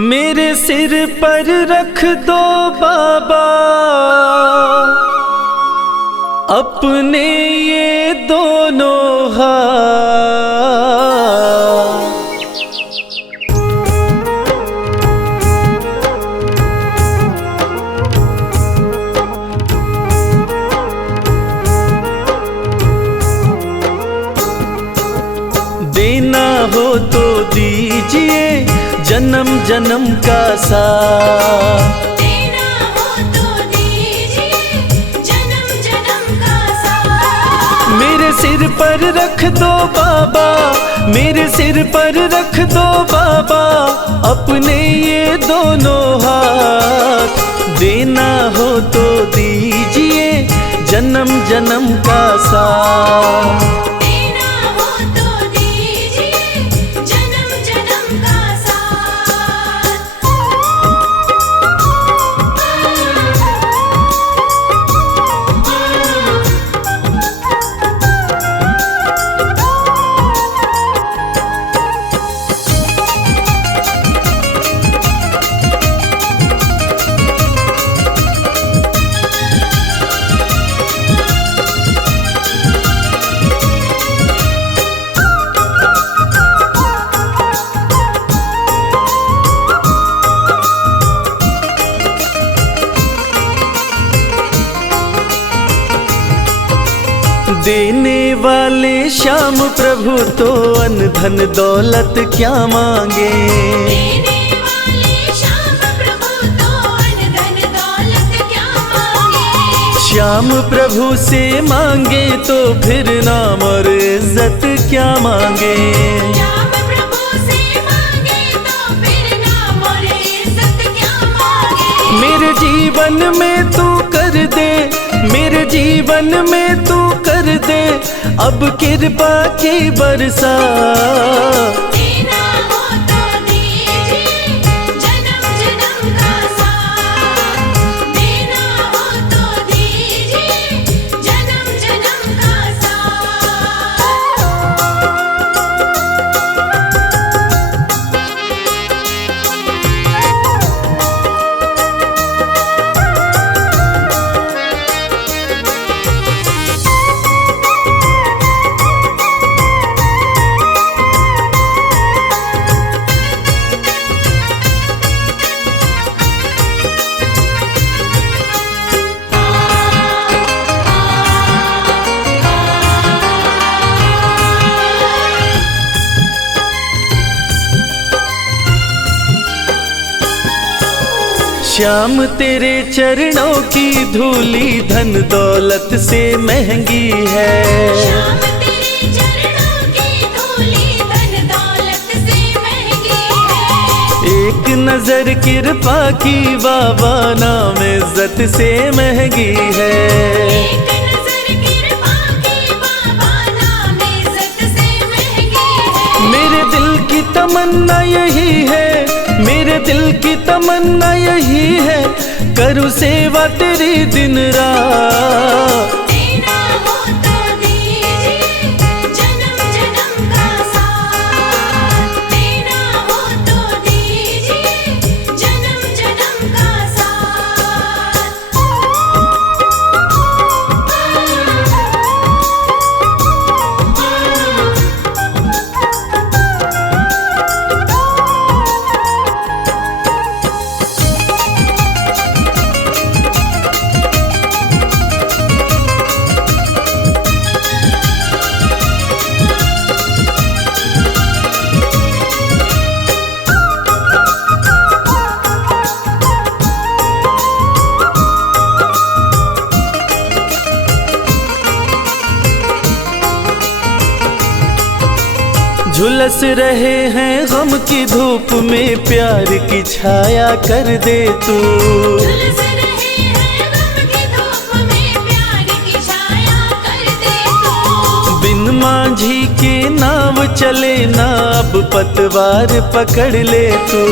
मेरे सिर पर रख दो बाबा अपने ये दोनों हाथ। देना हो तो दीजिए जन्म जन्म का साथ। देना हो तो दीजिए जन्म जन्म का साथ। मेरे सिर पर रख दो बाबा, मेरे सिर पर रख दो बाबा अपने ये दोनों हाथ। देना हो तो दीजिए जन्म जन्म का साथ। देना हो तो दीजिए जन्म जन्म का साथ। देने वाले श्याम प्रभु तो अन्न धन दौलत क्या मांगे। देने वाले श्याम प्रभु तो अन्न धन दौलत क्या मांगे। श्याम प्रभु से मांगे तो फिर नाम और इज्जत क्या मांगे। श्याम प्रभु से मांगे तो फिर नाम और इज्जत क्या मांगे। मेरे जीवन में तू कर दे, मेरे जीवन में तू कर दे अब कृपा की बरसात। देना हो तो दीजिए जन्म जन्म का साथ। देना हो तो दीजिए जन्म जन्म का साथ। श्याम तेरे चरणों की धूली धन दौलत से महंगी है। श्याम तेरे चरणों की धूली धन दौलत से महंगी है। एक नजर कृपा की बाबा नाम इज्जत से महंगी है। एक नजर कृपा की बाबा नाम इज्जत से महंगी है। मेरे दिल की तमन्ना यही है, मेरे दिल की तमन्ना यही है करूँ सेवा तेरी दिन रात। देना हो तो दीजिए जन्म जन्म का साथ। देना हो तो दीजिए जन्म जन्म का साथ। झुलस रहे हैं गम की धूप में प्यार की छाया कर दे तू। झुलस रहे हैं गम की धूप में प्यार की छाया कर दे तू। बिन मांझी के नाव चले ना अब पतवार पकड़ ले तू।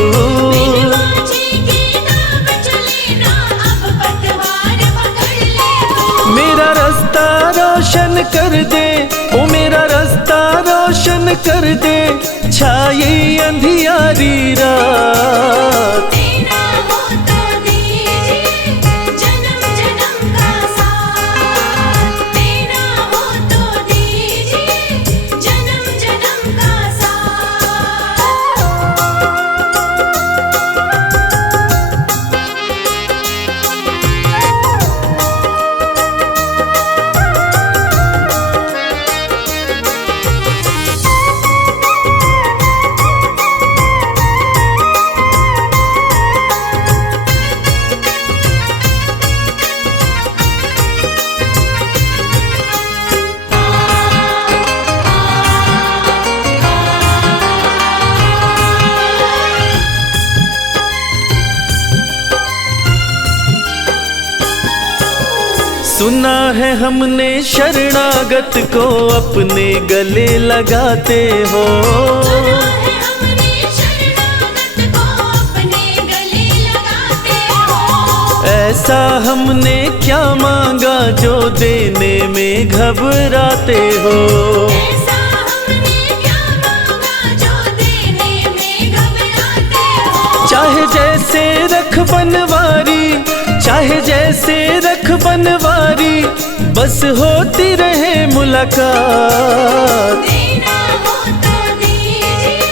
बिन माझी की नाव चले ना अब पतवार पकड़ ले तू। मेरा रास्ता रोशन कर दे, ओ मेरा रास्ता रोशन कर दे, छाई अंधियारी रात। देना हो तो दीजिए जन्म जन्म का साथ, देना हो तो दीजिए जन्म जन्म का साथ। सुना है हमने शरणागत को अपने गले लगाते हो। सुना है हमने शरणागत को अपने गले लगाते हो। ऐसा हमने क्या मांगा जो देने में घबराते हो। ऐसा हमने क्या मांगा जो देने में घबराते हो। चाहे जैसे रख बनवारी, चाहे जैसे रख बनवारी, बस होती रहे मुलाकात। देना हो तो दीजिए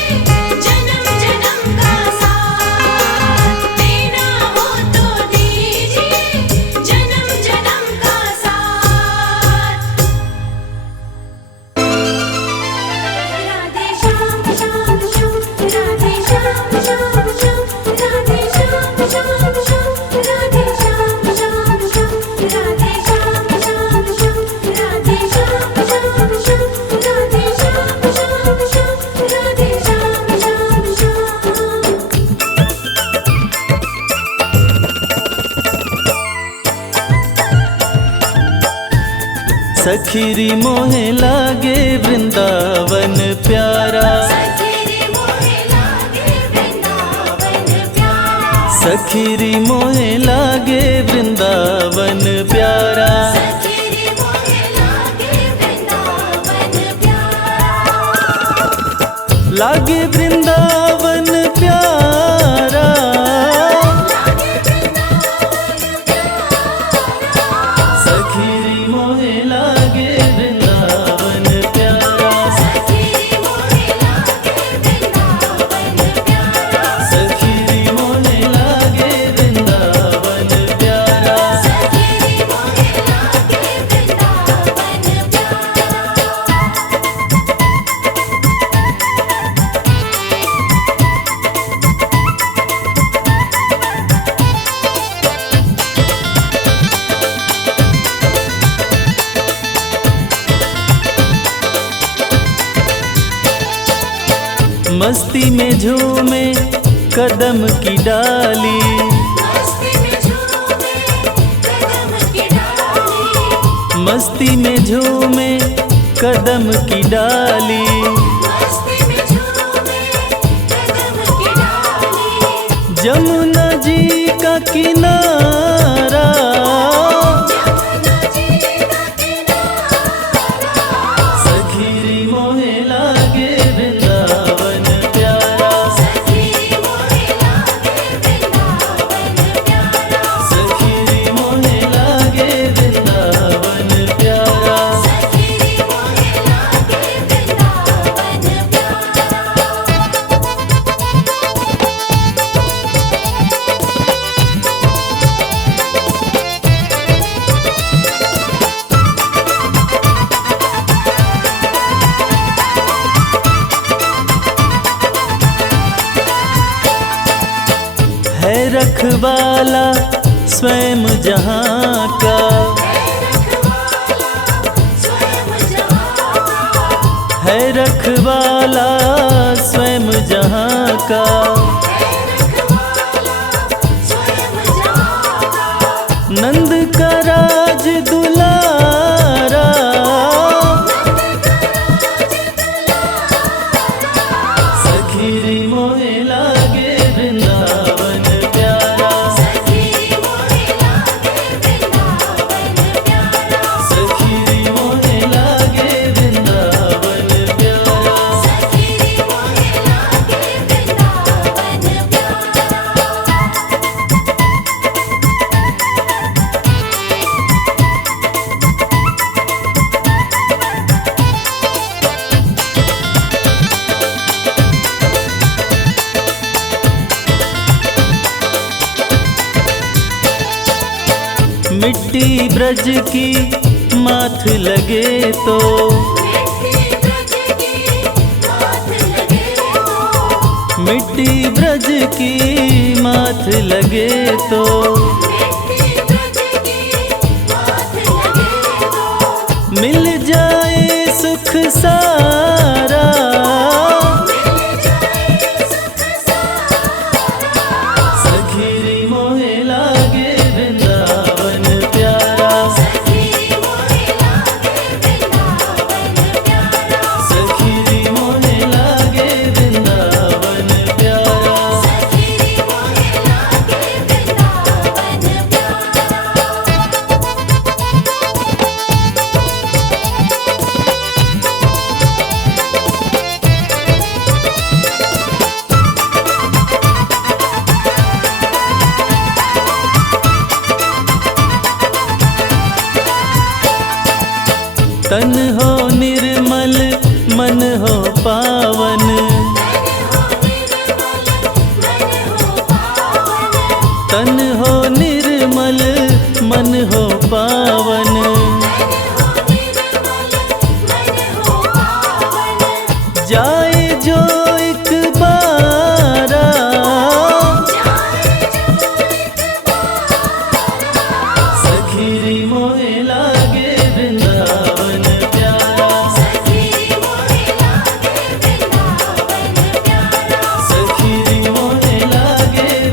जन्म जन्म का साथ, देना हो तो दीजिए जन्म जन्म का साथ। राधे श्याम श्याम श्याम, राधे श्याम श्याम श्याम, राधे श्याम श्याम श्याम, राधे श्याम श्याम श्याम, राधे श्याम श्याम श्याम, राधे श्याम श्याम श्याम, राधे श्याम श्याम श्याम, राधे श्याम श्याम श्याम। सखीरी मोहे लागे वृंदावन प्यारा, सखीरी मोहे लागे वृंदावन प्यारा, सखीरी मोहे लागे वृंदावन प्यारा। सखीरी मोहे लागे वृंदावन प्यारा, लागे वृंदावन प्यारा, सखीरी मोहे लागे वृंदावन प्यारा, सखीरी मोहे लागे वृंदावन प्यारा, सखीरी मोहे लागे वृंदावन प्यारा। सखीरी मोहे लागे वृंदावन प्यारा। मस्ती में झूमे कदम की डाली, मस्ती में झूमे कदम की डाली, मस्ती में झूमे कदम की डाली। मस्ती में झूमे कदम की डाली। जमुना जी का किनारा, जमुना जी का किनारा, सखीरी मोहे लागे वृंदावन प्यारा, सखीरी मोहे लागे वृंदावन प्यारा, सखीरी मोहे लागे वृंदावन प्यारा। सखीरी मोहे लागे वृंदावन है रखवाला स्वयं जहाँ का, है रखवाला स्वयं जहाँ का। नंद का राज दुलारा, सखीरी मोहे लागे वृंदावन प्यारा, सखीरी मोहे लागे वृंदावन प्यारा, सखीरी मोहे लागे वृंदावन प्यारा, सखीरी मोहे मिट्टी ब्रज की माथ लगे तो, मिट्टी ब्रज की माथ लगे तो, मिल जाए सुख सारा, सखीरी मोहे लागे वृंदावन प्यारा, सखीरी मोहे लागे वृंदावन प्यारा। तन हो निर्मल मन हो पावन, तन हो निर्मल मन हो पावन, जाए जो एक बारा, सखीरी मोहे लागे वृंदावन प्यारा, सखीरी मोहे लागे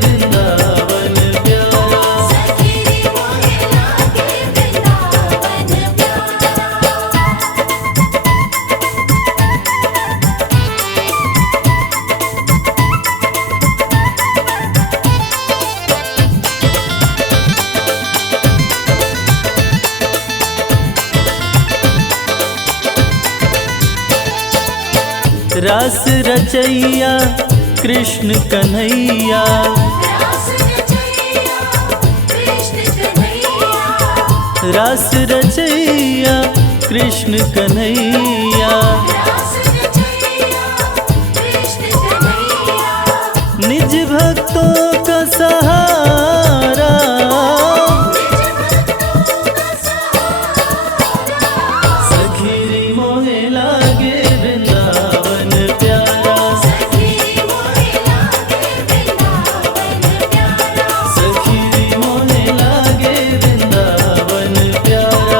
वृंदावन प्यारा। रास रचैया कृष्ण कन्हैया, रास रचैया कृष्ण कन्हैया, निज भक्तों का सहारा, सखीरी मोहे लागे वृंदावन प्यारा, सखीरी मोहे लागे वृंदावन प्यारा।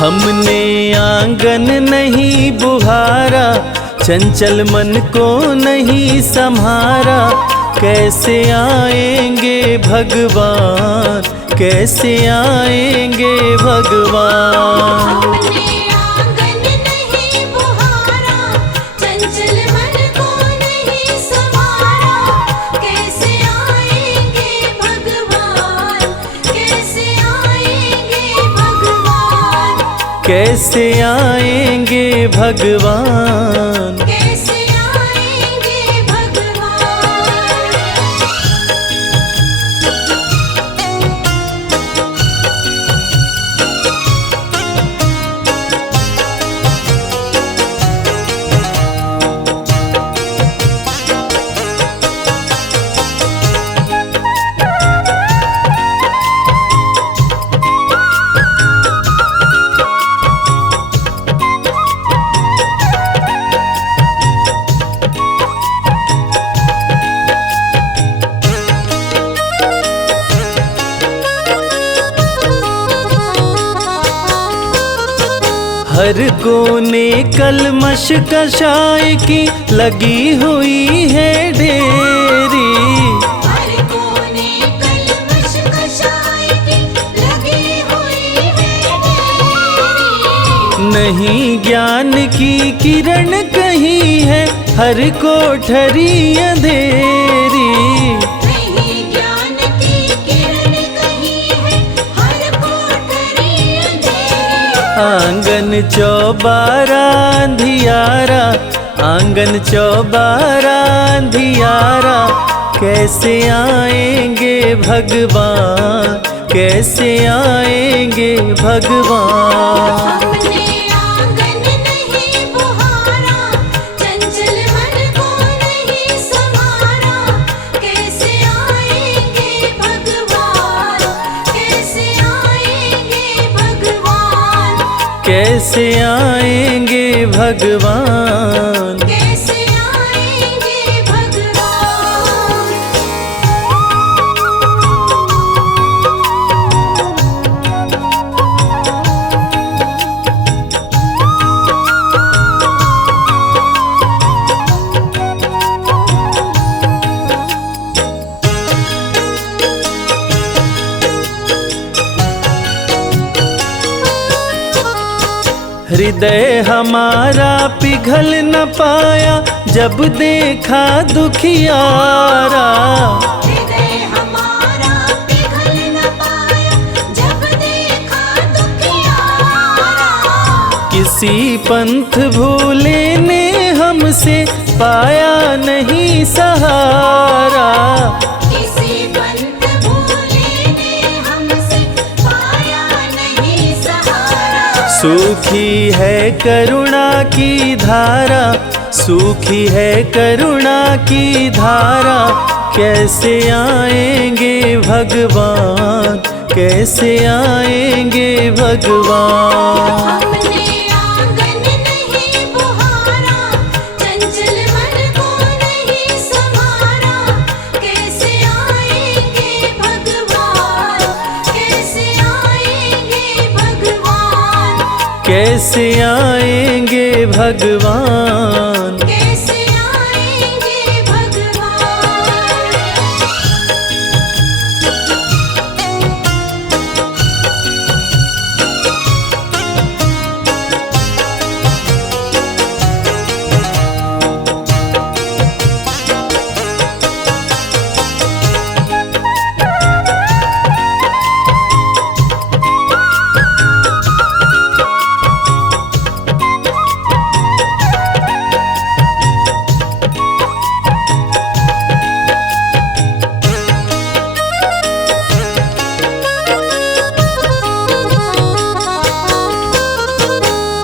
हमने आंगन नहीं बुहारा, चंचल मन को नहीं संहारा, कैसे आएंगे भगवान, कैसे आएंगे भगवान। हमने आंगन नहीं बुहारा, चंचल मन को नहीं संवारा, कैसे आएंगे भगवान, कैसे आएंगे भगवान, कैसे आएंगे भगवान। कैसे आएंगे भगवान। हर कोने कलमश कषाय की लगी हुई है ढेरी। हर कोने कलमश कषाय की लगी हुई है ढेरी। नहीं ज्ञान की किरण कहीं है हर कोठरी अंधेरी। नहीं ज्ञान की किरण कहीं है हर कोठरी अंधेरी। आंगन चौबारा अंधियारा, आंगन चौबारा अंधियारा, कैसे आएंगे भगवान, कैसे आएंगे भगवान। हमने आंगन नहीं बुहारा, चंचल मन को नहीं संवारा, कैसे आएंगे भगवान, कैसे आएंगे भगवान, कैसे आएंगे भगवान। कैसे आएंगे भगवान। हृदय हमारा पिघल न पाया जब देखा दुखियारा। हृदय हमारा पिघल न पाया जब देखा दुखियारा। किसी पंथ भूले ने हमसे पाया नहीं सहारा। किसी पंथ भूले ने हमसे पाया नहीं सहारा। सूखी है करुणा की धारा, सूखी है करुणा की धारा, कैसे आएंगे भगवान, कैसे आएंगे भगवान। हमने आंगन नहीं बुहारा, चंचल मन को नहीं संवारा, कैसे आएंगे भगवान, कैसे आएंगे भगवान, कैसे आएंगे भगवान। कैसे आएंगे भगवान।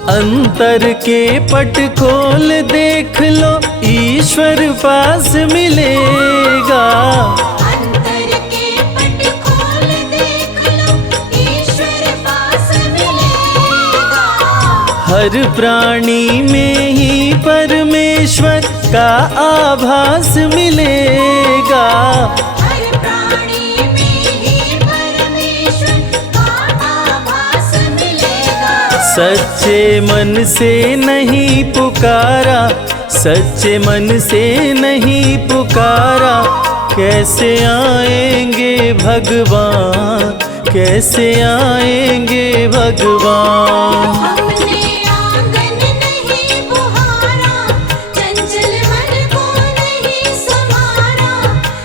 अंतर के पट खोल देख लो, ईश्वर पास मिलेगा। अंतर के पट खोल देख लो, ईश्वर पास मिलेगा। हर प्राणी में ही परमेश्वर का आभास मिलेगा। हर प्राणी में ही परमेश्वर का आभास मिलेगा। सच्चे मन से नहीं पुकारा, सच्चे मन से नहीं पुकारा, कैसे आएंगे भगवान, कैसे आएंगे भगवान। हमने आंगन नहीं बुहारा, चंचल मन को नहीं संवारा,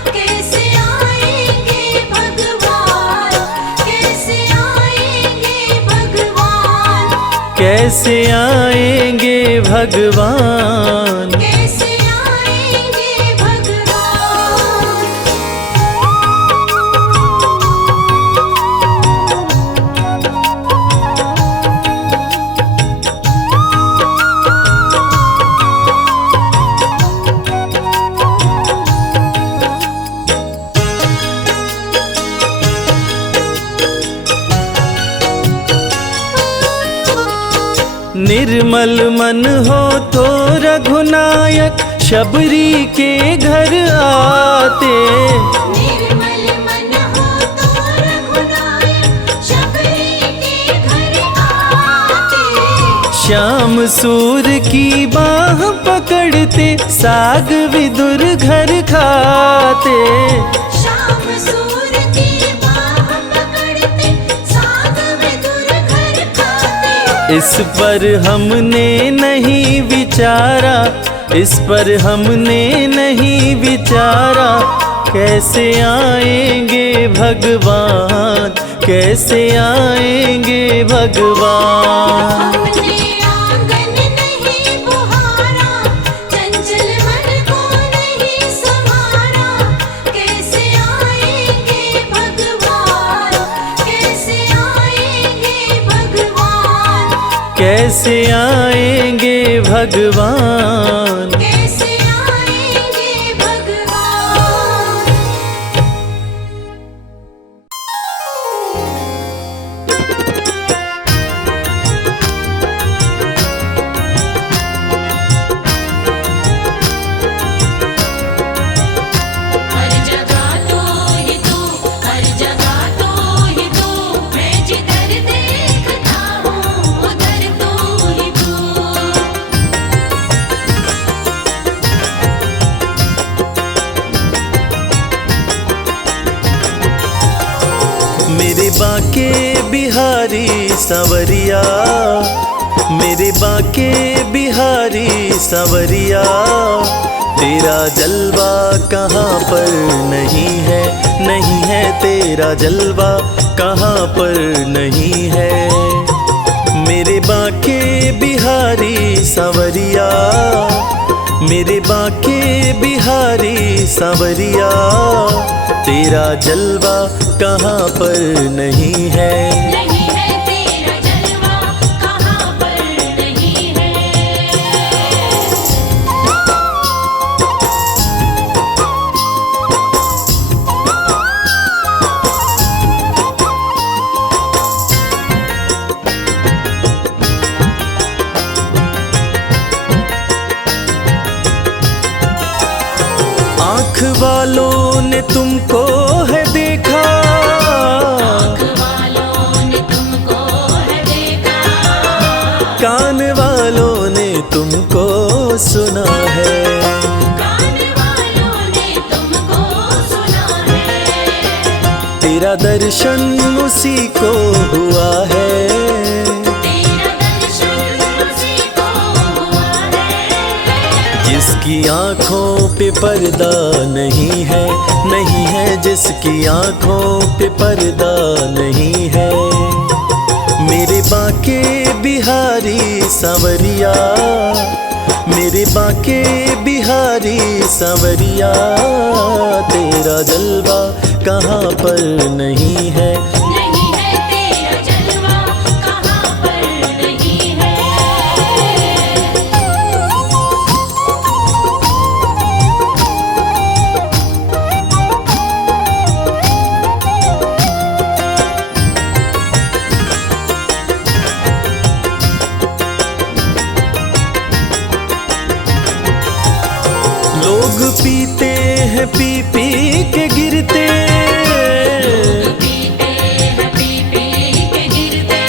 कैसे आएंगे भगवान, कैसे आएंगे भगवान, कैसे आएंगे भगवान। कैसे आएंगे भगवान। निर्मल मन हो तो रघुनायक शबरी के घर आते। निर्मल मन हो तो रघुनायक शबरी के घर आते। श्याम सूर की बाह पकड़ते साग विदुर घर खाते। श्याम सूर की बाह पकड़ते साग विदुर घर खाते। इस पर हमने नहीं विचारा, इस पर हमने नहीं विचारा, कैसे आएंगे भगवान, कैसे आएंगे भगवान। हमने आंगन नहीं बुहारा, चंचल मन को नहीं संवारा, कैसे आएंगे भगवान, कैसे आएंगे भगवान, कैसे आएंगे भगवान। कैसे आएंगे भगवान। हर जगह तो ही तू, हर जगह तो ही तू, मैं जिधर देखता हूँ उधर तो ही तू। मेरे बाके बिहारी सांवरिया, मेरे बाके बिहारी सांवरिया, तेरा जलवा कहाँ पर नहीं है, नहीं है तेरा जलवा कहाँ पर नहीं है। मेरे बाके बिहारी सांवरिया, मेरे बाके बिहारी सांवरिया, तेरा जलवा कहाँ पर नहीं है। नहीं है तेरा जलवा कहाँ पर नहीं है। आँख वालों ने तुमको है देखा, आँख वालों ने तुमको है देखा, कान वालों ने तुमको सुना है, कान वालों ने तुमको सुना है। तेरा दर्शन उसी को हुआ है, तेरा दर्शन उसी को हुआ है। जिसकी आँखों पे पर्दा नहीं है, नहीं है जिसकी आँखों पे पर्दा नहीं है। मेरे बाके बिहारी सांवरिया, मेरे बाके बिहारी सांवरिया, तेरा जलवा कहाँ पर नहीं है। नहीं है तेरा जलवा कहाँ पर नहीं है। लोग पीते हैं पी पी के गिरते, पीते हैं पी पी के गिरते,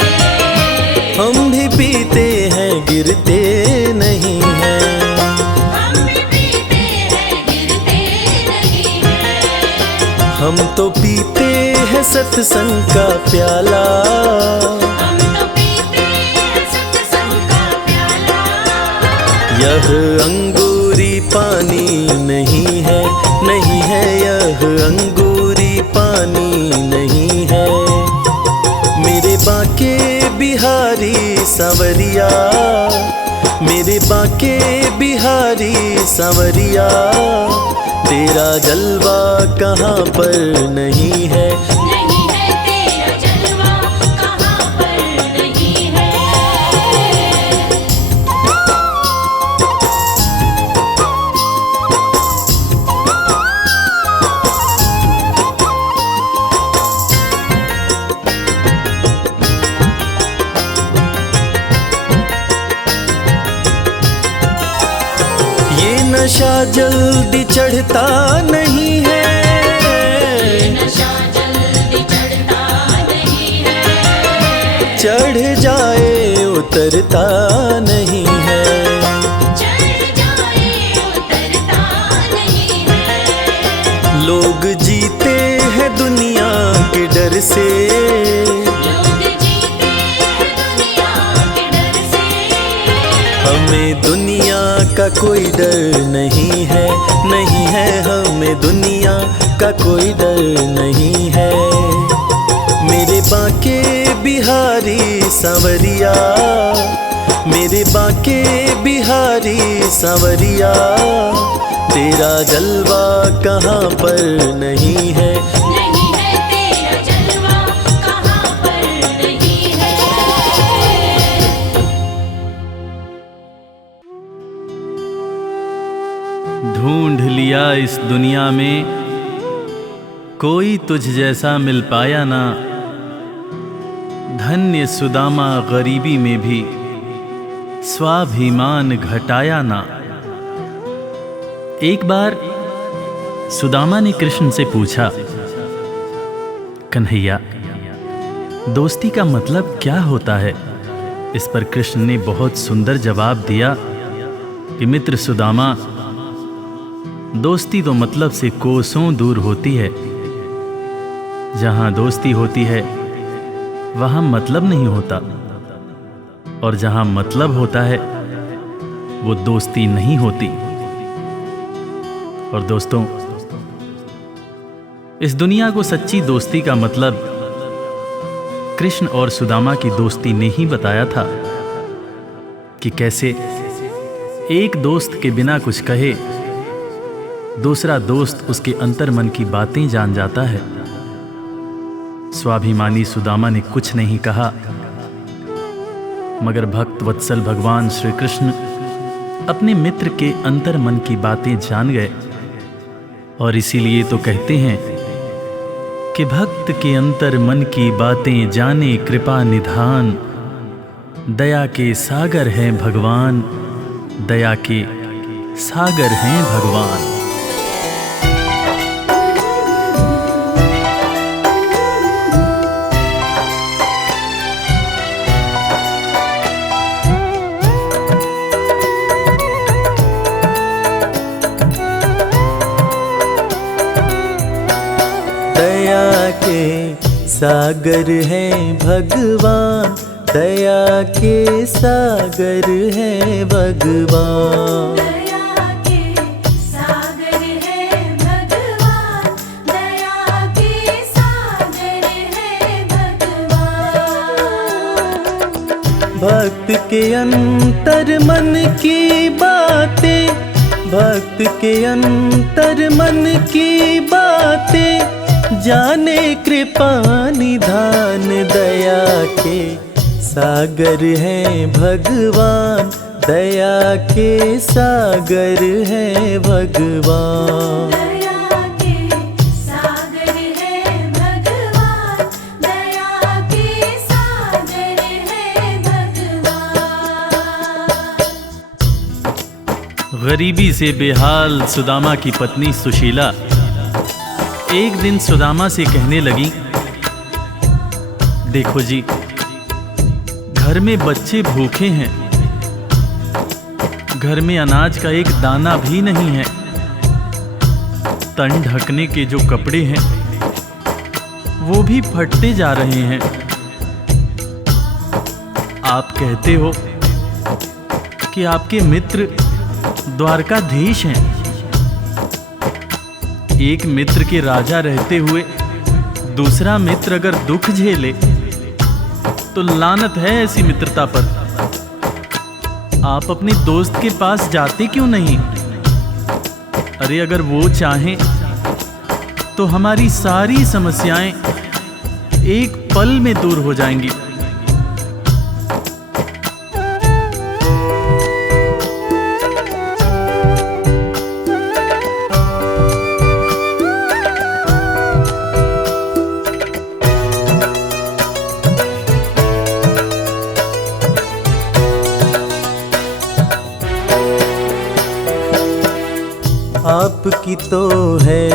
हम भी पीते हैं गिरते नहीं हैं। हम भी पीते हैं गिरते नहीं हैं। हम तो पीते हैं सत्संग का प्याला, हम तो पीते हैं सत्संग का प्याला। यह अंगूरी पानी नहीं है, नहीं है यह अंगूरी पानी नहीं है। मेरे बाके बिहारी सांवरिया, मेरे बाके बिहारी सांवरिया, तेरा जलवा कहाँ पर नहीं है। नहीं है तेरा जलवा कहाँ पर नहीं है। ये नशा जल्दी चढ़ता नहीं है, नशा जल्दी चढ़ता नहीं है। चढ़ जाए उतरता नहीं है। चढ़ जाए उतरता नहीं है। लोग जीते हैं दुनिया के डर से, लोग जीते हैं दुनिया के डर से। हमें दुनिया का कोई डर नहीं है, नहीं है हमें दुनिया का कोई डर नहीं है। मेरे बांके बिहारी सांवरिया, मेरे बांके बिहारी सांवरिया, तेरा जलवा कहाँ पर नहीं है। नहीं है तेरा जलवा कहाँ पर नहीं है। ढूंढ लिया इस दुनिया में, कोई तुझ जैसा मिल पाया ना। धन्य सुदामा गरीबी में भी स्वाभिमान घटाया ना। एक बार सुदामा ने कृष्ण से पूछा, कन्हैया दोस्ती का मतलब क्या होता है? इस पर कृष्ण ने बहुत सुंदर जवाब दिया कि मित्र सुदामा, दोस्ती तो मतलब से कोसों दूर होती है। जहां दोस्ती होती है वहां मतलब नहीं होता, और जहां मतलब होता है वो दोस्ती नहीं होती। और दोस्तों, इस दुनिया को सच्ची दोस्ती का मतलब कृष्ण और सुदामा की दोस्ती ने ही बताया था कि कैसे एक दोस्त के बिना कुछ कहे दूसरा दोस्त उसके अंतर मन की बातें जान जाता है। स्वाभिमानी सुदामा ने कुछ नहीं कहा, मगर भक्त वत्सल भगवान श्री कृष्ण अपने मित्र के अंतर मन की बातें जान गए। और इसीलिए तो कहते हैं कि भक्त के अंतर मन की बातें जाने कृपा निधान। दया के सागर हैं भगवान, दया के सागर हैं भगवान। दया के सागर हैं भगवान, दया के सागर हैं भगवान। दया के सागर है भगवान, दया के सागर है भगवान। भक्त के अंतर मन की बातें, भक्त के अंतर मन की बातें जाने कृपा निधान। दया के सागर हैं भगवान, दया के सागर हैं भगवान। दया के सागर है भगवान, दया के सागर है भगवान। गरीबी से बेहाल सुदामा की पत्नी सुशीला एक दिन सुदामा से कहने लगी, देखो जी, घर में बच्चे भूखे हैं, घर में अनाज का एक दाना भी नहीं है, तन ढकने के जो कपड़े हैं वो भी फटते जा रहे हैं। आप कहते हो कि आपके मित्र द्वारकाधीश हैं। एक मित्र के राजा रहते हुए दूसरा मित्र अगर दुख झेले तो लानत है ऐसी मित्रता पर। आप अपने दोस्त के पास जाते क्यों नहीं? अरे अगर वो चाहें तो हमारी सारी समस्याएं एक पल में दूर हो जाएंगी। आपकी तो है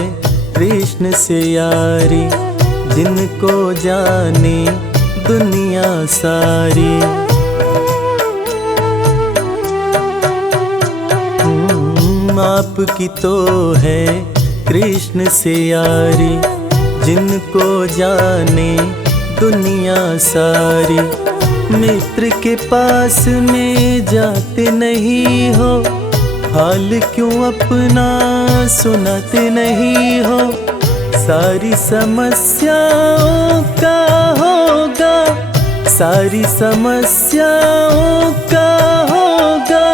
कृष्ण से यारी, जिनको जाने दुनिया सारी। आपकी तो है कृष्ण से यारी, जिनको जाने दुनिया सारी। मित्र के पास में जाते नहीं हो, हाल क्यों अपना सुनाते नहीं हो। सारी समस्याओं का होगा, सारी समस्याओं का होगा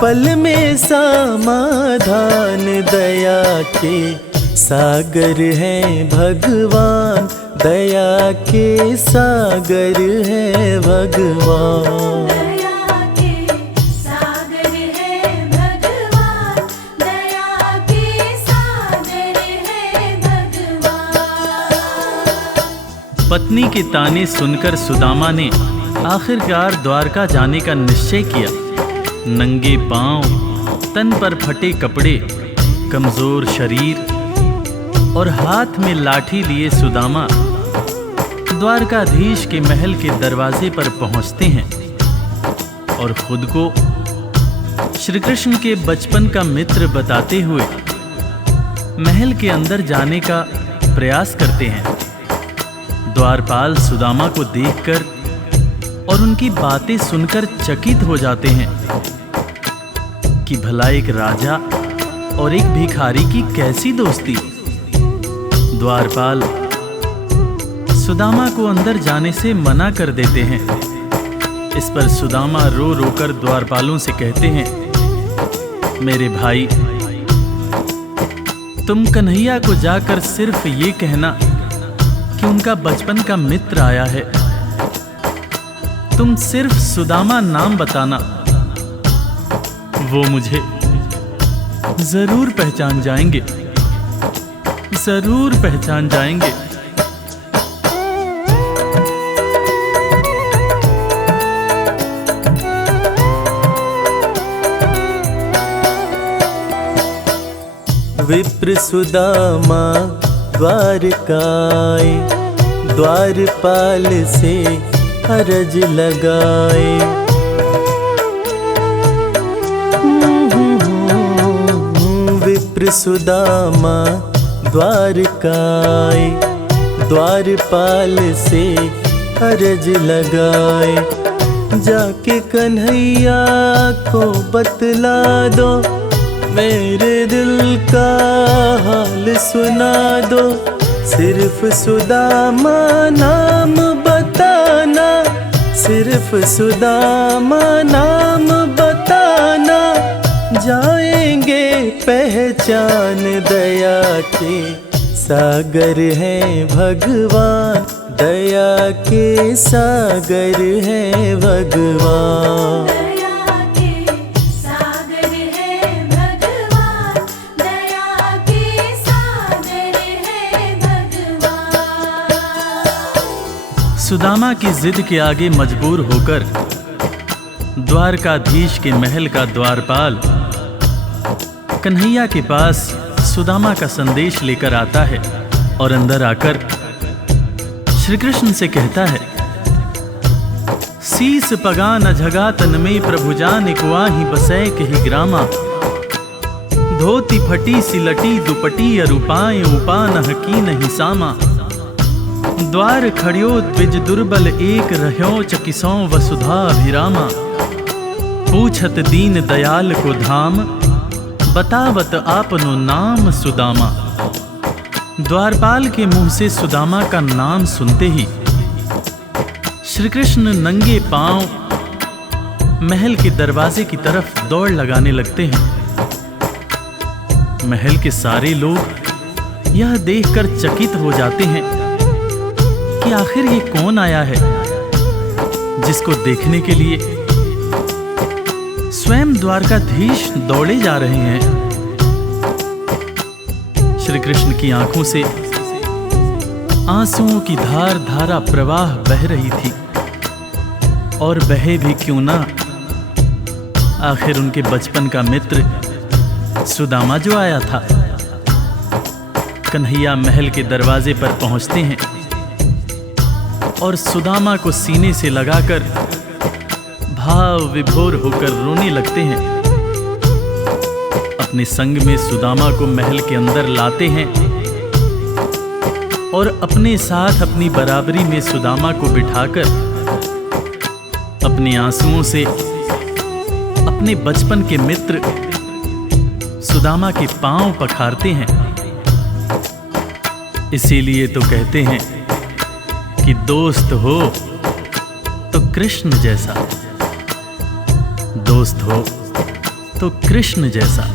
पल में समाधान। दया के सागर हैं भगवान, दया के सागर हैं भगवान। दया के सागर है भगवान, दया के सागर है भगवान। पत्नी के ताने सुनकर सुदामा ने आखिरकार द्वारका जाने का निश्चय किया। नंगे पांव, तन पर फटे कपड़े, कमजोर शरीर और हाथ में लाठी लिए सुदामा द्वारकाधीश के महल के दरवाजे पर पहुंचते हैं और खुद को श्री कृष्ण के बचपन का मित्र बताते हुए महल के अंदर जाने का प्रयास करते हैं। द्वारपाल सुदामा को देखकर और उनकी बातें सुनकर चकित हो जाते हैं कि भला एक राजा और एक भिखारी की कैसी दोस्ती। द्वारपाल सुदामा को अंदर जाने से मना कर देते हैं। इस पर सुदामा रो रोकर द्वारपालों से कहते हैं, मेरे भाई, तुम कन्हैया को जाकर सिर्फ ये कहना कि उनका बचपन का मित्र आया है। तुम सिर्फ सुदामा नाम बताना, वो मुझे जरूर पहचान जाएंगे, जरूर पहचान जाएंगे। विप्र सुदामा द्वारकाए, द्वारपाल से अरज लगाए। विप्र सुदामा द्वारकाए, द्वारपाल से अरज लगाए। जाके कन्हैया को बतला दो, मेरे दिल का हाल सुना दो। सिर्फ सुदामा नाम बताना, सिर्फ सुदामा नाम बताना, जाएंगे पहचान। दया के सागर हैं भगवान, दया के सागर हैं भगवान। दया के सागर है भगवान, दया के सागर है भगवान। सुदामा की जिद के आगे मजबूर होकर द्वारकाधीश के महल का द्वारपाल कन्हैया के पास सुदामा का संदेश लेकर आता है और अंदर आकर श्री कृष्ण से कहता है, शीस पगा न झगा तन में प्रभु जान कुआही बसै कही ग्रामा। धोती फटी सिलटी दुपटी अरूपाएं उपा न की नहीं सामा। द्वार खड़ियो द्विज दुर्बल एक रह्यो चकिसों वसुधा अभिरामा। पूछत दीन दयाल को धाम, बतावत आपनो नाम सुदामा। द्वारपाल के मुंह से सुदामा का नाम सुनते ही श्री कृष्ण नंगे पांव महल के दरवाजे की तरफ दौड़ लगाने लगते हैं। महल के सारे लोग यह देखकर चकित हो जाते हैं कि आखिर ये कौन आया है जिसको देखने के लिए स्वयं द्वारकाधीश दौड़े जा रहे हैं। श्री कृष्ण की आंखों से आंसुओं की धार धारा प्रवाह बह रही थी, और बहे भी क्यों ना, आखिर उनके बचपन का मित्र सुदामा जो आया था। कन्हैया महल के दरवाजे पर पहुंचते हैं और सुदामा को सीने से लगाकर भाव विभोर होकर रोने लगते हैं। अपने संग में सुदामा को महल के अंदर लाते हैं और अपने साथ अपनी बराबरी में सुदामा को बिठाकर अपने आंसुओं से अपने बचपन के मित्र सुदामा के पांव पखारते हैं। इसीलिए तो कहते हैं कि दोस्त हो तो कृष्ण जैसा, दोस्त हो तो कृष्ण जैसा।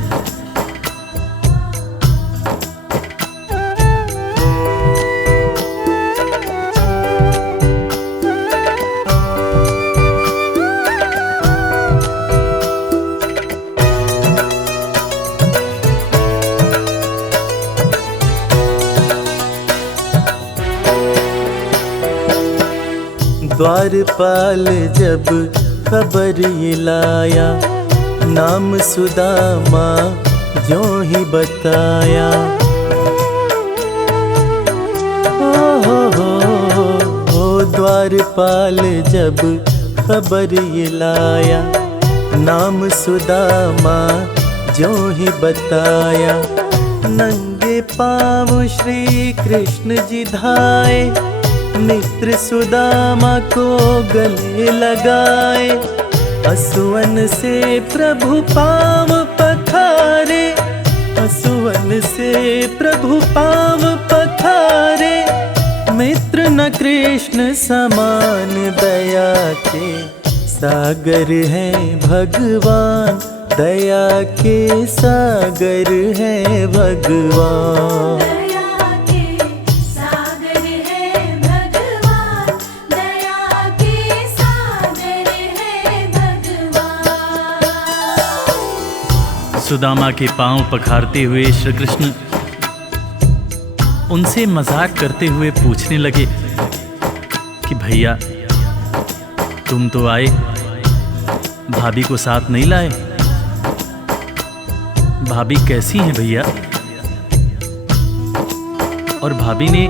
द्वारपाल जब खबर ये लाया, नाम सुदामा ज्यों ही बताया। हो द्वारपाल जब खबर ये लाया, नाम सुदामा ज्यों ही बताया। नंगे पाँव श्री कृष्ण जी धाए, मित्र सुदामा को गले लगाए। असुवन से प्रभु पाँव पखारे, असुवन से प्रभु पाँव पखारे। मित्र न कृष्ण समान दया के सागर है भगवान, दया के सागर है भगवान। सुदामा के पांव पखारते हुए श्री कृष्ण उनसे मजाक करते हुए पूछने लगे कि भैया तुम तो आए, भाभी को साथ नहीं लाए। भाभी कैसी हैं भैया? और भाभी ने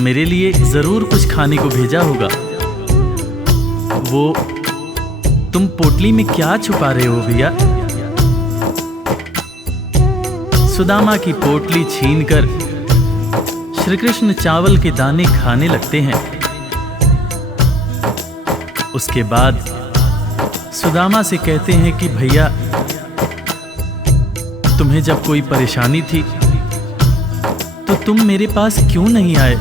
मेरे लिए जरूर कुछ खाने को भेजा होगा। वो तुम पोटली में क्या छुपा रहे हो भैया? सुदामा की पोटली छीनकर श्री कृष्ण चावल के दाने खाने लगते हैं। उसके बाद सुदामा से कहते हैं कि भैया तुम्हें जब कोई परेशानी थी तो तुम मेरे पास क्यों नहीं आए?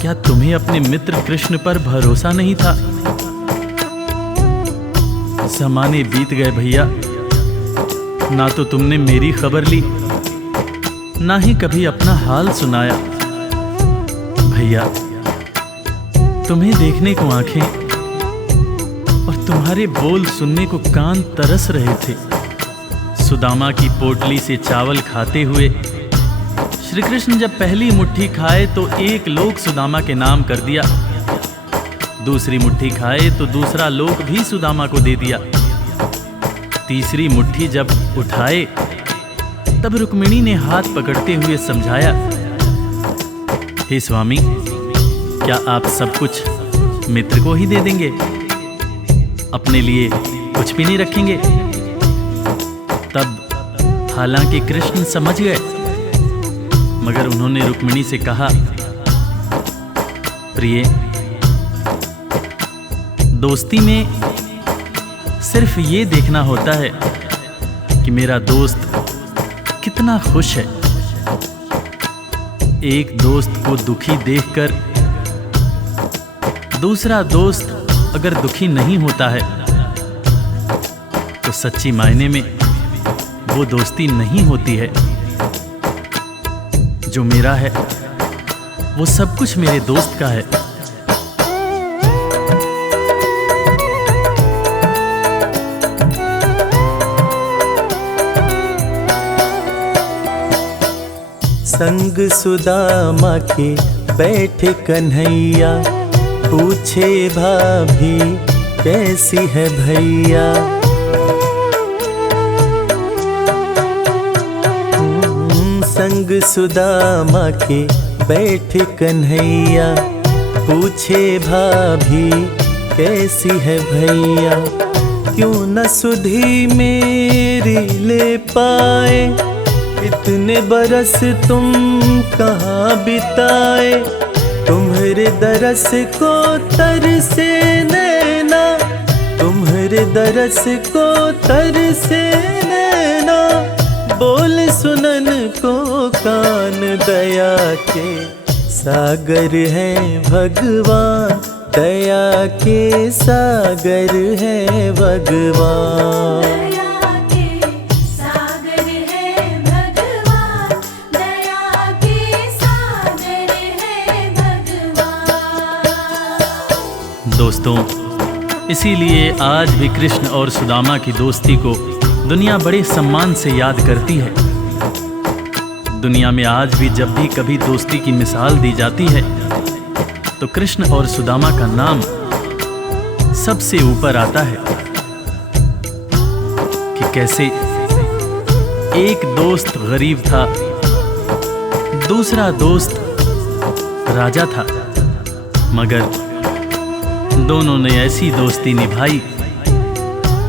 क्या तुम्हें अपने मित्र कृष्ण पर भरोसा नहीं था? ज़माने बीत गए भैया, ना तो तुमने मेरी खबर ली, ना ही कभी अपना हाल सुनाया। भैया तुम्हें देखने को आंखें और तुम्हारे बोल सुनने को कान तरस रहे थे। सुदामा की पोटली से चावल खाते हुए श्री कृष्ण जब पहली मुट्ठी खाए तो एक लोक सुदामा के नाम कर दिया, दूसरी मुट्ठी खाए तो दूसरा लोक भी सुदामा को दे दिया। तीसरी मुट्ठी जब उठाए तब रुक्मिणी ने हाथ पकड़ते हुए समझाया, हे स्वामी क्या आप सब कुछ मित्र को ही दे देंगे, अपने लिए कुछ भी नहीं रखेंगे? तब हालांकि कृष्ण समझ गए, मगर उन्होंने रुक्मिणी से कहा, प्रिय दोस्ती में सिर्फ ये देखना होता है कि मेरा दोस्त कितना खुश है। एक दोस्त को दुखी देखकर दूसरा दोस्त अगर दुखी नहीं होता है तो सच्ची मायने में वो दोस्ती नहीं होती है। जो मेरा है वो सब कुछ मेरे दोस्त का है। संग सुदामा के बैठे कन्हैया, पूछे भाभी कैसी है भैया। संग सुदामा के बैठे कन्हैया, पूछे भाभी कैसी है भैया। क्यों न सुधी मेरी ले पाए, इतने बरस तुम कहाँ बिताए। तुम्हारे दरस को तरसे नैना, तुम्हारे दरस को तरसे नैना। बोल सुनन को कान, दया के सागर है भगवान, दया के सागर है भगवान। दया के सागर है भगवान, दया के सागर है भगवान। दोस्तों, इसीलिए आज भी कृष्ण और सुदामा की दोस्ती को दुनिया बड़े सम्मान से याद करती है। दुनिया में आज भी जब भी कभी दोस्ती की मिसाल दी जाती है तो कृष्ण और सुदामा का नाम सबसे ऊपर आता है कि कैसे एक दोस्त गरीब था, दूसरा दोस्त राजा था, मगर दोनों ने ऐसी दोस्ती निभाई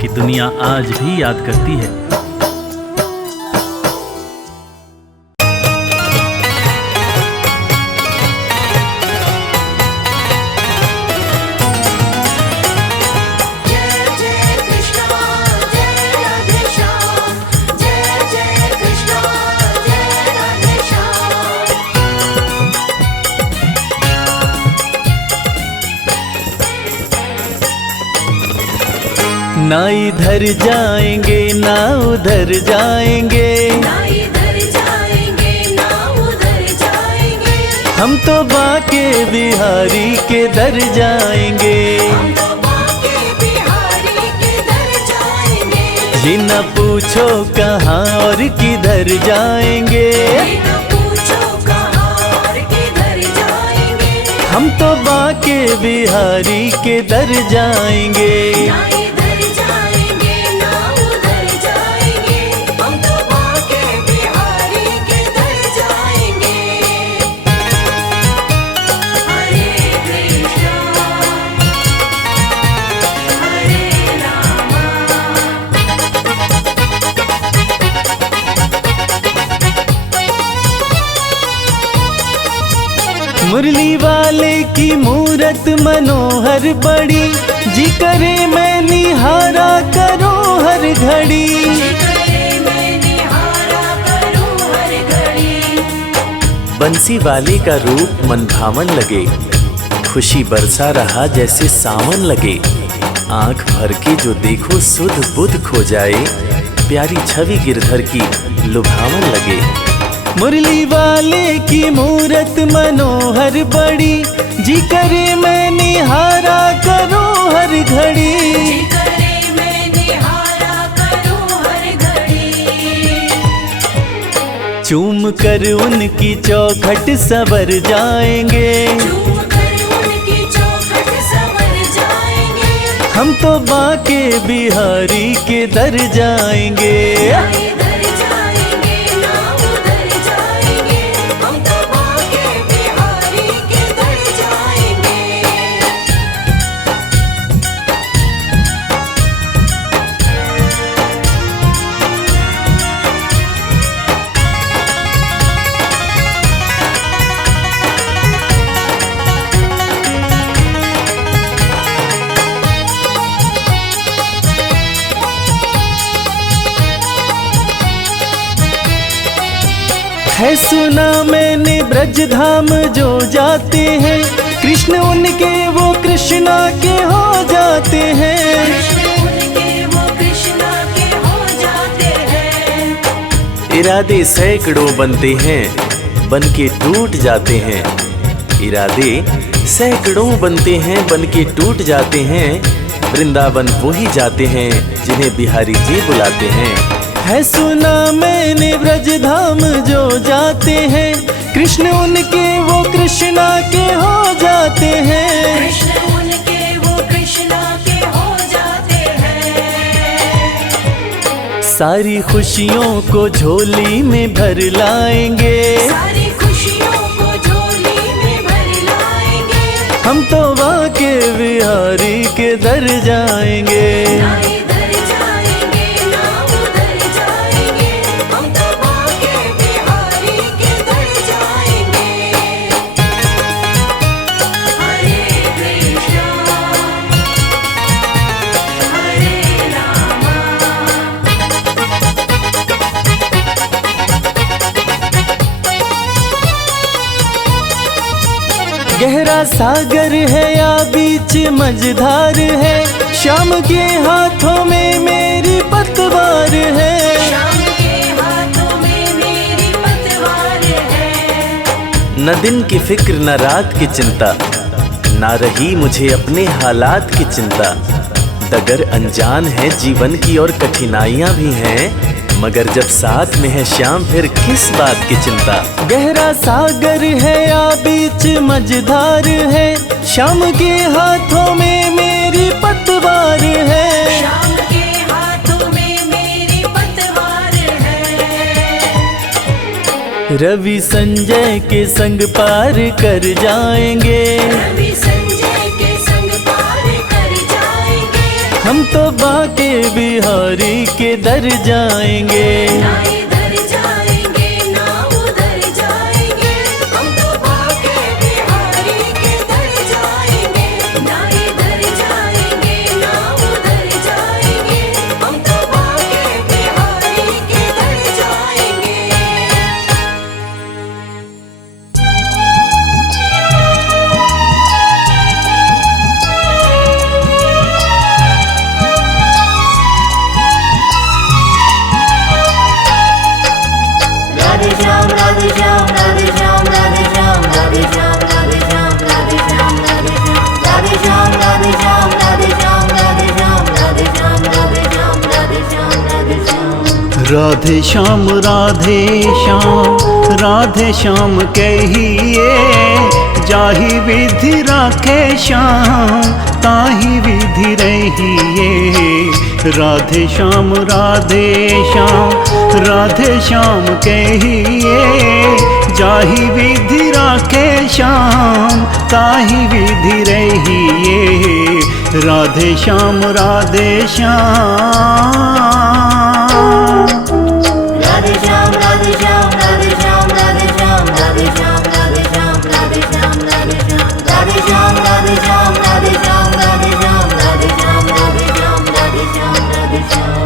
कि दुनिया आज भी याद करती है। ना इधर जाएंगे ना उधर जाएंगे, ना इधर जाएंगे ना उधर जाएंगे। हम तो बाके बिहारी के दर जाएंगे। हम तो बाके बिहारी के दर जाएंगे। ये न पूछो कहाँ और किधर जाएंगे, ये न पूछो कहाँ और किधर जाएंगे। हम तो बाके बिहारी के दर जाएंगे। ना इधर जाएंगे ना उधर जाएंगे, हम तो बाके बिहारी के दर जाएंगे। हरे कृष्णा हरे रामा। मुरली वाले की मूरत मनोहर बड़ी, जी करे मैं निहारा करूं हर घड़ी। करे मैं निहारा करूं हर घड़ी। बंसी वाले का रूप मन भावन लगे, खुशी बरसा रहा जैसे सावन लगे। आंख भर के जो देखो सुध बुध खो जाए, प्यारी छवि गिरधर की लुभावन लगे। मुरली वाले की मूरत मनोहर बड़ी, जी करे मैं निहारा करूं हर घड़ी। करे मैं निहारा करूं हर घड़ी। चूम कर उनकी चौखट सवर जाएंगे, चूम कर उनकी चौखट संवर जाएंगे। हम तो बाके बिहारी के दर जाएंगे। ना इधर जाएंगे ना उधर जाएंगे, हम तो बाके बिहारी के दर जाएंगे। है सुना मैंने ब्रज धाम जो जाते हैं, कृष्ण उनके वो कृष्णा के हो जाते हैं। कृष्ण उनके वो कृष्णा के हो जाते हैं। इरादे सैकड़ों बनते हैं, बन के टूट जाते हैं। इरादे सैकड़ों बनते हैं, बन के टूट जाते हैं। वृंदावन वो ही जाते हैं जिन्हें बिहारी जी बुलाते हैं। है सुना मैंने ब्रज धाम जो जाते हैं, कृष्ण उनके वो कृष्णा के हो जाते हैं। कृष्ण उनके वो कृष्णा के हो जाते हैं। सारी खुशियों को झोली में भर लाएंगे, सारी खुशियों को झोली में भर लाएंगे। हम तो बाके बिहारी के दर जाएंगे। ना इधर गहरा सागर है या बीच मझधार है, शाम के हाथों में मेरी पतवार है। शाम के हाथों में मेरी पतवार है। न दिन की फिक्र न रात की चिंता, ना रही मुझे अपने हालात की चिंता। डगर अनजान है जीवन की और कठिनाइयां भी हैं, मगर जब साथ में है श्याम फिर किस बात की चिंता। गहरा सागर है या बीच मझधार है, शाम के हाथों में मेरी पतवार है। शाम के हाथों में मेरी पतवार है। रवि संजय के संग पार कर जाएंगे, रवि संजय के संग पार कर जाएंगे। हम तो बाके बिहारी के दर जाएंगे। ना इधर जाएंगे ना उधर जाएंगे, हम तो बाके बिहारी के दर जाएंगे। ना इधर जाएंगे ना उधर जाएंगे, हम तो बाके बिहारी के दर जाएंगे। राधे श्याम राधे श्याम राधे श्याम राधे श्याम राधे श्याम राधे श्याम राधे श्याम राधे श्याम राधे श्याम राधे श्याम राधे श्याम राधे श्याम राधे श्याम राधे श्याम राधे श्याम राधे श्याम। राधे श्याम कहिए, जाहि विधि राखे श्याम ताहि विधि रहिए। राधे श्याम राधे श्याम कहिए, जाहि विधि राखे श्याम ताहि विधि रहिए। राधे श्याम राधे श्याम राधे श्याम राधे श्याम राधे श्याम राधे श्याम राधे श्याम राधे श्याम राधे श्याम राधे श्याम राधे श्याम राधे श्याम राधे श्याम राधे श्याम राधे श्याम राधे श्याम।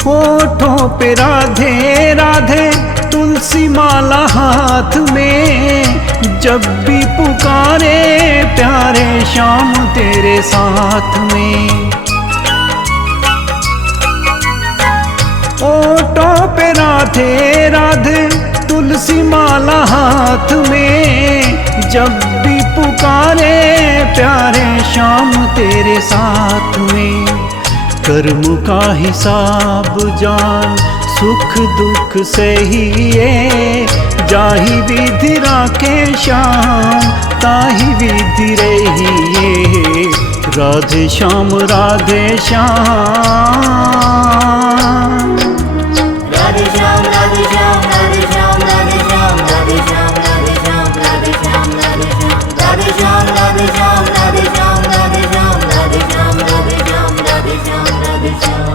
होठों पे राधे राधे तुलसी माला हाथ में, जब भी पुकारे प्यारे श्याम तेरे साथ में। होठों पे राधे राधे तुलसी माला हाथ में, जब भी पुकारे प्यारे श्याम तेरे साथ में। कर्म का हिसाब जान सुख दुख सहिए, जाहि विधि राखे श्याम ताहि विधि रहिए। राधे श्याम राधे श्याम राधे श्याम राधे श्याम राधे श्याम राधे श्याम राधे श्याम राधे श्याम राधे श्याम राधे श्याम राधे श्याम राधे श्याम राधे श्याम राधे श्याम राधे श्याम राधे श्याम राधे श्याम।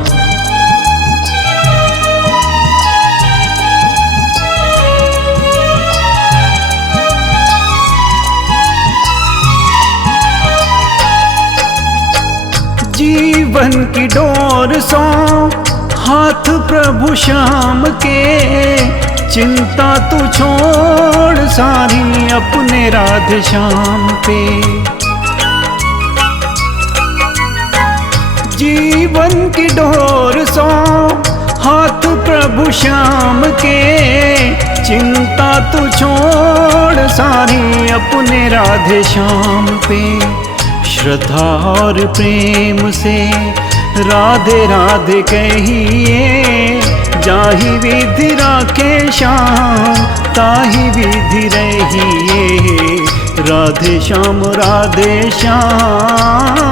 जीवन की डोर सो हाथ प्रभु श्याम के, चिंता तू छोड़ सारी अपने राधे श्याम पे। जीवन की डोर सो हाथ प्रभु श्याम के, चिंता तू छोड़ सारी अपने राधे श्याम पे। श्रद्धा और प्रेम से राधे राधे कहिए, जाहि विधि राखे श्याम ताहि विधि रहिए। राधे श्याम राधे श्याम।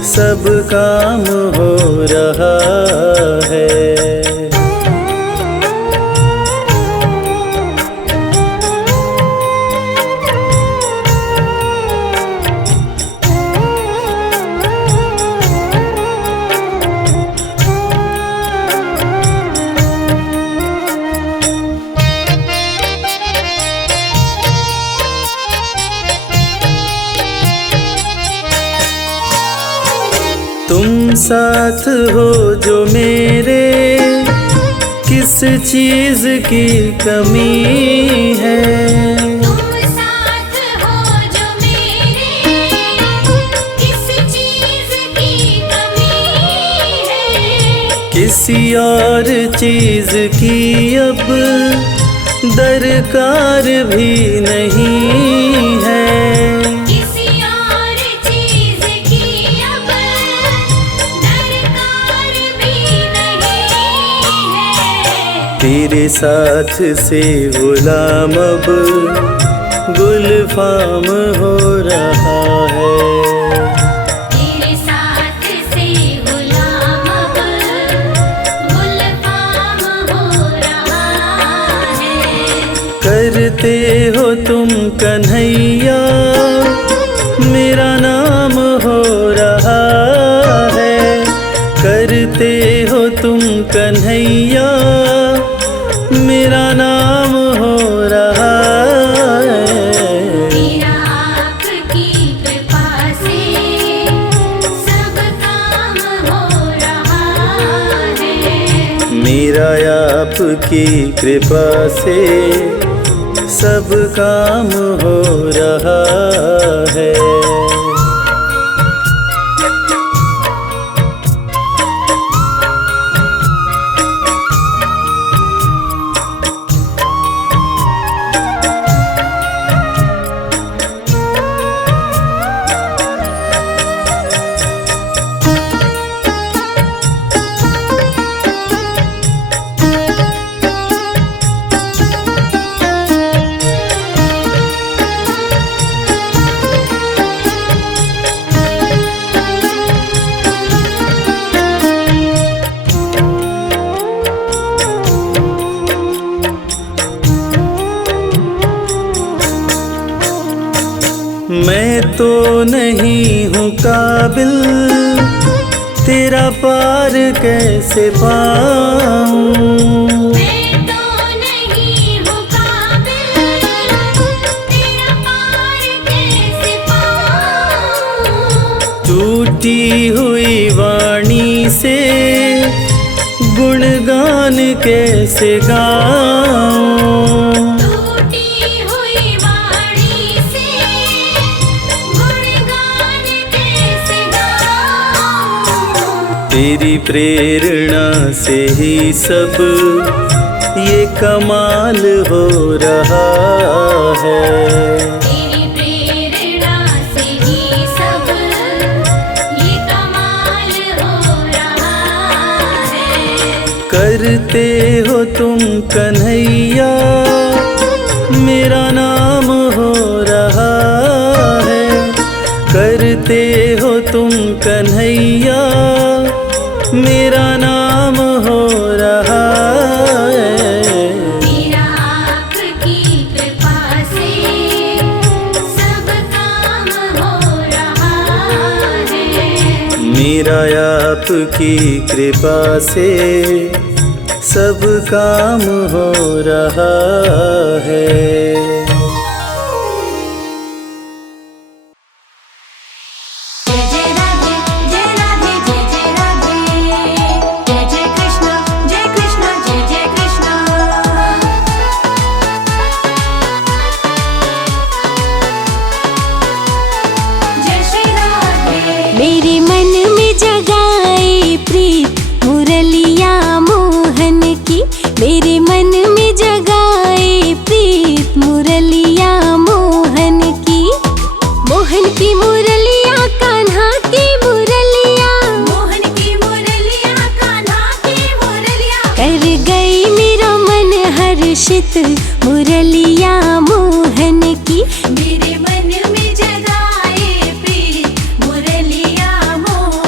सब काम हो रहा है। तुम साथ हो जो मेरे, किस चीज की कमी है। तुम साथ हो जो मेरे, किस चीज की कमी है। किसी और चीज की अब दरकार भी नहीं है। किसी और चीज की अब दरकार भी नहीं है। तेरे साथ से गुलाम अब गुलफाम हो रहा है। तेरे साथ से गुलाम अब गुलफाम हो रहा है। करते हो तुम कन्हैया, मेरा नाम हो रहा है। करते हो तुम कन्हैया, मेरा नाम हो रहा है। मेरा आपकी कृपा से सब काम हो रहा है। मेरा आपकी कृपा से सब काम हो रहा है। मैं तो नहीं हूँ काबिल, तेरा पार कैसे पाऊँ। मैं तो नहीं हूँ काबिल, तेरा पार कैसे पाऊँ। टूटी हुई वाणी से गुणगान कैसे गाऊँ। टूटी हुई वाणी से गुणगान कैसे गाऊँ। तेरी प्रेरणा से ही सब ये कमाल हो रहा है। तेरी प्रेरणा से ही सब ये कमाल हो रहा है। करते हो तुम कन्हैया, मेरा नाम हो रहा है। करते हो तुम कन्हैया, मेरा नाम हो रहा है। मेरा आपकी कृपा से सब काम हो रहा है। मेरा आपकी कृपा से सब काम हो रहा है। जय जय राधे, जय राधे, जय जय राधे। जय जय कृष्णा, जय कृष्णा, जय जय कृष्णा। जय श्री राधे। मेरे मन में जगाए प्रीत मुरलिया मोहन की। मेरे मन में जगाए प्रीत मुरलिया मोहन की। मोहन की मुरलिया कान्हा की मुरलिया। मोहन की मुरलिया, कान्हा की मुरलिया। कर गई मेरा मन हर्षित मुरलिया मोहन की। मेरे मन में जगाए प्रीत मुरलिया मोहन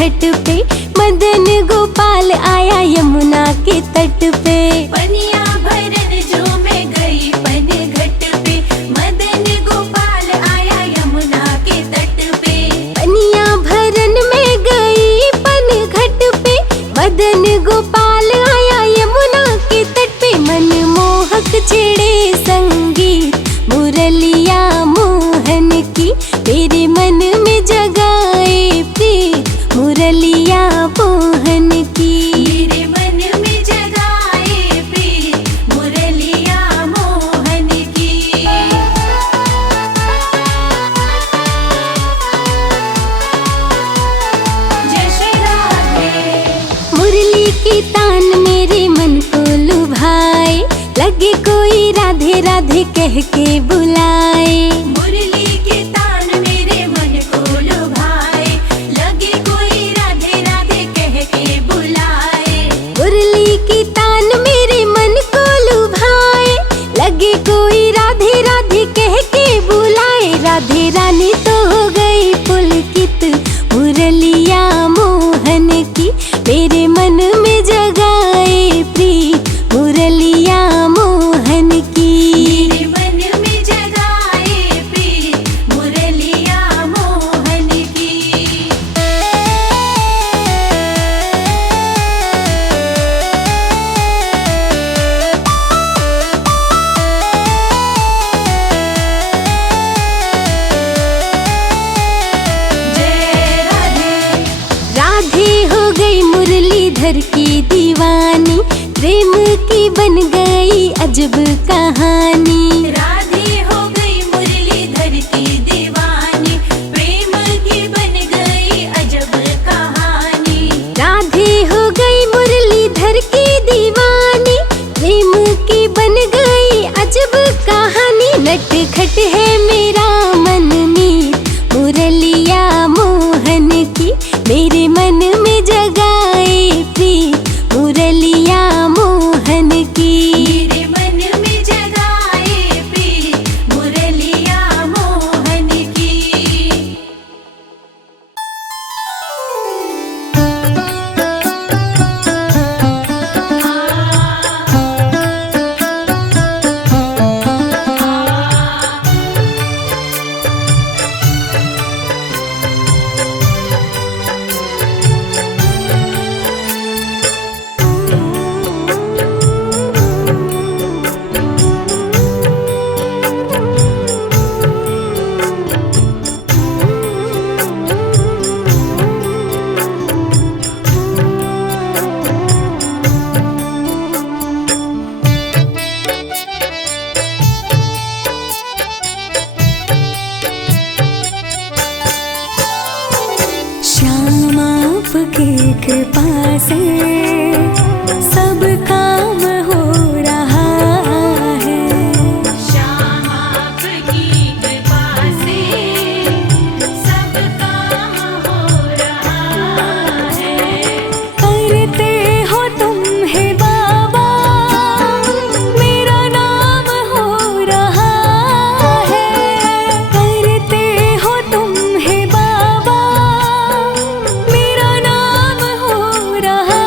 घट पे, मदन गोपाल आया यमुना के तट पे। पनिया भरन जो मैं गई पन घट पे, मदन गोपाल आया यमुना के तट पे। पनिया भरन में गई पन घट पे, मदन गोपाल आया यमुना के तट पे। मनमोहक छेड़े संगीत मुरलिया मोहन की, मेरे मन में जगाए प्रीत मुरलिया मोहन की। मेरे मन में जगाए प्रीत मुरलिया मोहन की। जय श्री राधे। मुरली की तान मेरे मन को लुभाए, लगे कोई राधे राधे कह के बुलाए। मुरली के तान मेरे मन को लुभाए, लगे कोई राधे राधे कह के बुलाए। मुरली की तान मेरे मन को लुभाए, लगे कोई राधे राधे कह के बुलाए। राधे रानी तो हो गई पुलकित मुरलिया मोहन की, मेरे मन में जगाए प्रीत मुरलिया मोहन की। मेरे मन में जगाए प्रीत मुरलिया मोहन की। जय राधे। राधे हो गई मुरलीधर की दीवानी, प्रेम की बन गई अजब कहानी। राधे हो गई मुरलीधर की दीवानी, प्रेम की बन गई अजब कहानी। राधे हो गई मुरलीधर की दीवानी, प्रेम की बन गई अजब कहानी। नटखट है मेरा मन मीत मुरलिया मोहन की, मेरे मन में जगाए प्रीत मुरलिया मोहन की। मेरे मन में जगाए प्रीत मुरलिया मोहन की। श्याम आपकी कृपा से सब काम हो रहा है। श्याम आपकी कृपा से सब काम हो रहा है। करते हो तुम हे बाबा, मेरा नाम हो रहा है। करते हो तुम हे बाबा, मेरा नाम हो रहा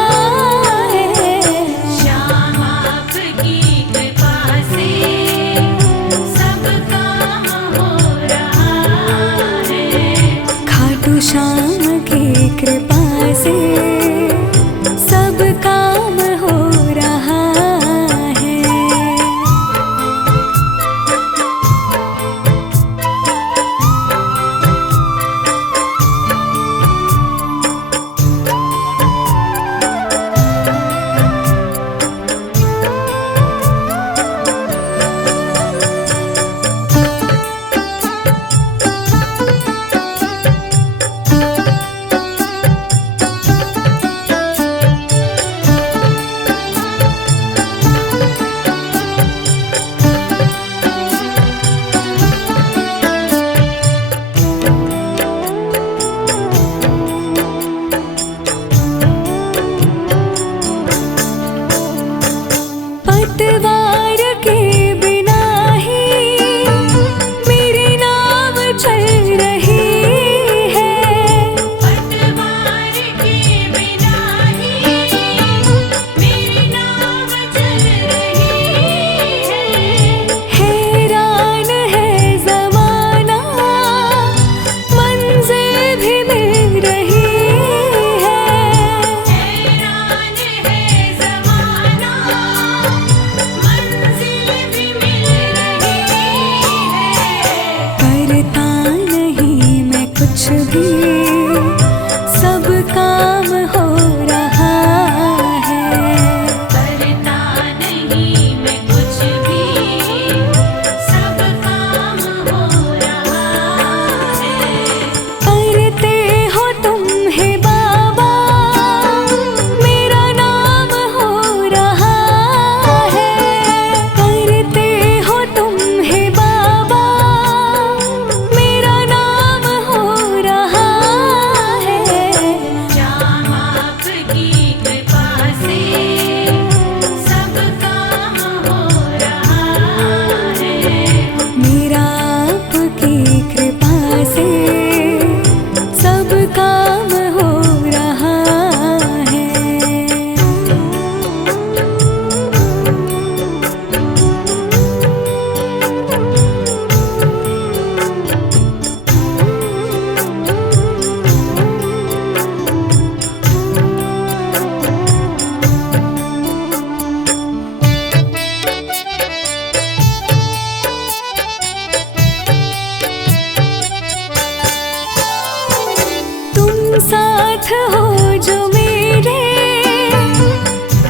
साथ हो जो मेरे,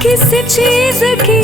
किस चीज की